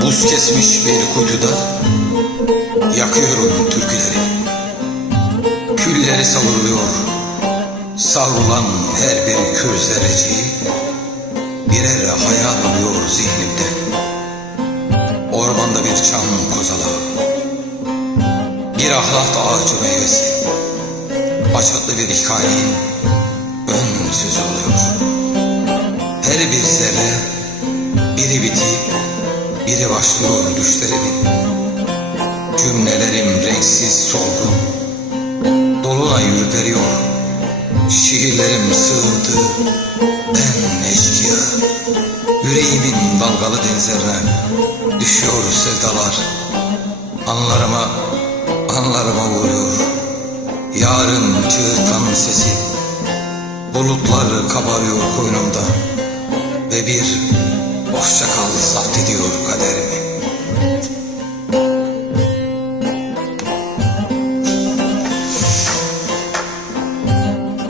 Gündüz kesmiş bir kuytuda Yakıyorum türküleri. Külleri savruluyor Savrulan her bir kül zerreciği Birer hayal oluyor zihnimde. Ormanda bir çam kozalağı Bir ahlat ağacı meyvesi Başatlı bir hikayenin ön sözü oluyor. Her bir zerre biri bitip biri başlıyor düşlerimin Cümlelerim renksiz solgun. Dolunay ürperiyor. Şiirlerim sığındı Ben eşkıya. Yüreğimin dalgalı denizlerine Düşüyor sevdalar. Anlarıma Anlarıma vuruyor Yarın çığırtan sesi. Bulutlar kabarıyor koynumda. Ve bir hoşça kal zapt